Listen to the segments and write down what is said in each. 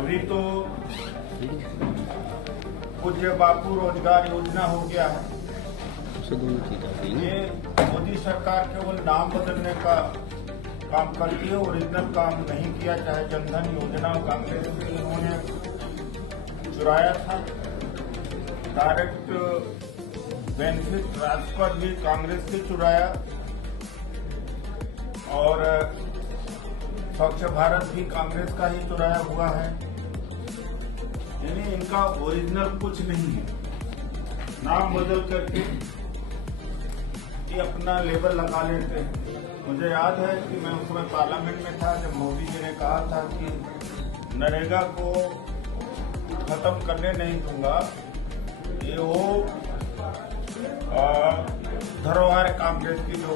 अभी तो पूज्य बापू रोजगार योजना हो गया है। ये मोदी सरकार केवल नाम बदलने का काम करती है, ओरिजिनल काम नहीं किया। चाहे जनधन योजना कांग्रेस से इन्होंने चुराया था, डायरेक्ट बेनिफिट ट्रांसफर भी कांग्रेस से चुराया, और स्वच्छ भारत भी कांग्रेस का ही चुराया हुआ है। यानी इनका ओरिजिनल कुछ नहीं है, नाम बदल करके ये अपना लेबल लगा लेते हैं। मुझे याद है कि मैं उस समय पार्लियामेंट में था जब मोदी जी ने कहा था कि नरेगा को खत्म करने नहीं दूंगा। ये वो धरोहर कांग्रेस की जो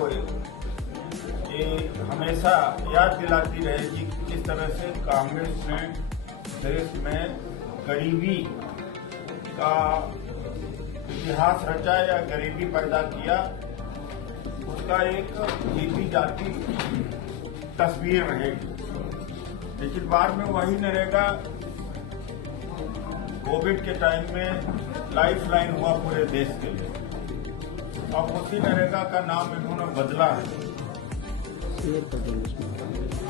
ये हमेशा याद दिलाती रहेगी कि किस तरह से कांग्रेस ने देश में गरीबी का इतिहास रचा या गरीबी पैदा किया, उसका एक जीती जाती तस्वीर रहेगी। लेकिन बाद में वही नरेगा कोविड के टाइम में लाइफ लाइन हुआ पूरे देश के लिए। अब उसी नरेगा का नाम इन्होंने बदला है।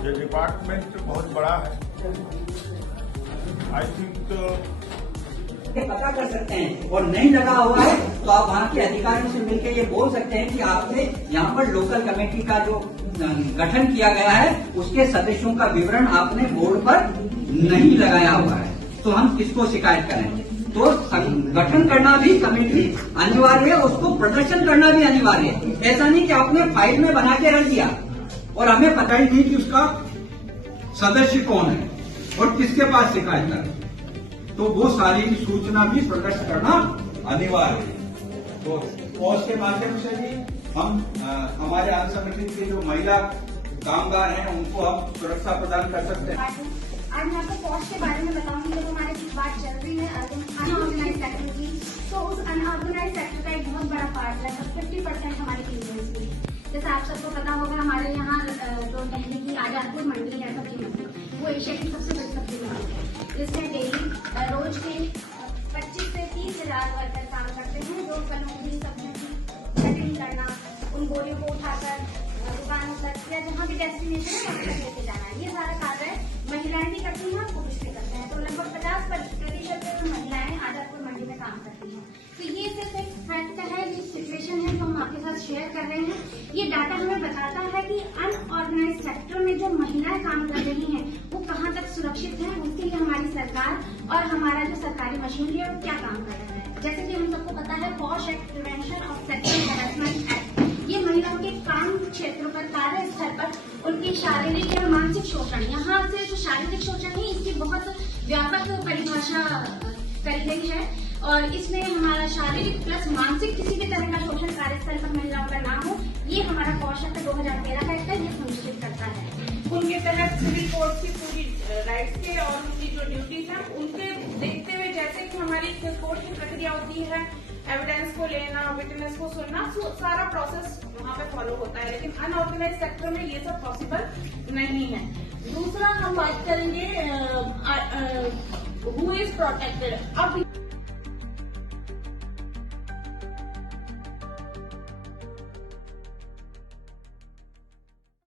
ये डिपार्टमेंट बहुत बड़ा है। आई थिंक पता कर सकते हैं, और नहीं लगा हुआ है तो आप वहाँ के अधिकारियों से मिलकर ये बोल सकते हैं कि आपने यहाँ पर लोकल कमेटी का जो गठन किया गया है उसके सदस्यों का विवरण आपने बोर्ड पर नहीं लगाया हुआ है, तो हम किसको शिकायत करें? तो गठन करना भी कमेटी अनिवार्य है, उसको प्रदर्शन करना भी अनिवार्य है। ऐसा नहीं कि आपने फाइल में बना के रख दिया और हमें पता ही नहीं कि उसका सदस्य कौन है और किसके पास शिकायत करें, तो वो सारी सूचना भी प्रकाश करना अनिवार्य है। तो पॉज के माध्यम से भी हम हमारे आंध्र संगठन के जो महिला कामगार हैं उनको हम सुरक्षा प्रदान कर सकते हैं। आज मैं आपको पॉज के बारे में बताऊंगी। जब हमारे बात चल रही है अनऑर्गेनाइज सेक्टर की, तो उस अनऑर्गेनाइज सेक्टर का एक बहुत बड़ा पार्ट है, 50% हमारे क्लीनियर्स की। जैसे आप सबको पता होगा, हमारे यहाँ जो दिल्ली की आजादपुर मंडी है सब्जी मंडी, वो एशिया की सबसे बड़ी सब्जी मंडी है। इसमें डेली रोज के 25 से 30 हजार वर्कर काम करते हैं, जो फलों की सब्जियों की कटिंग करना, उन बोरियों को उठाकर दुकानों तक या जहाँ भी डेस्टिनेशन है वहाँ तक लेके जाना है, ये सारा कार्य महिलाएं भी करती हैं और पुरुष भी करते हैं। तो लगभग 50% जो महिलाएं आजादपुर मंडी में काम करती हैं। तो ये सिर्फ एक फैक्ट है, ये सिचुएशन है जो हम आपके साथ शेयर कर रहे हैं। ये डाटा हमें बताता है कि अनऑर्गेनाइज सेक्टर में जो महिलाएं काम कर रही हैं वो कहाँ तक सुरक्षित है। उसके लिए हमारी सरकार और हमारा जो सरकारी मशीनरी है वो क्या काम कर रहे हैं। जैसे कि हम सबको पता है, posh act, prevention of sexual harassment act, ये महिलाओं के काम क्षेत्रों पर, कार्य स्थल पर उनकी शारीरिक या मानसिक शोषण, यहाँ से जो शारीरिक शोषण है इसकी बहुत व्यापक परिभाषा करी गई है, और इसमें हमारा शारीरिक प्लस मानसिक किसी भी तरह का शोषण कार्यस्थल पर महिलाओं का ना हो, ये हमारा पॉश एक्ट 2013 का एक्ट है, ये सुनिश्चित करता है। उनके तहत सिविल कोड की पूरी राइट्स के और उनकी जो ड्यूटीज हैं उनके देखते हुए, जैसे कि हमारी कोर्ट की प्रक्रिया होती है, एविडेंस को लेना, विटनेस को सुनना, सारा प्रोसेस वहाँ पे फॉलो होता है। लेकिन अनऑर्गेनाइज सेक्टर में ये सब पॉसिबल नहीं है। दूसरा हम बात करेंगे हु इज प्रोटेक्टेड। अब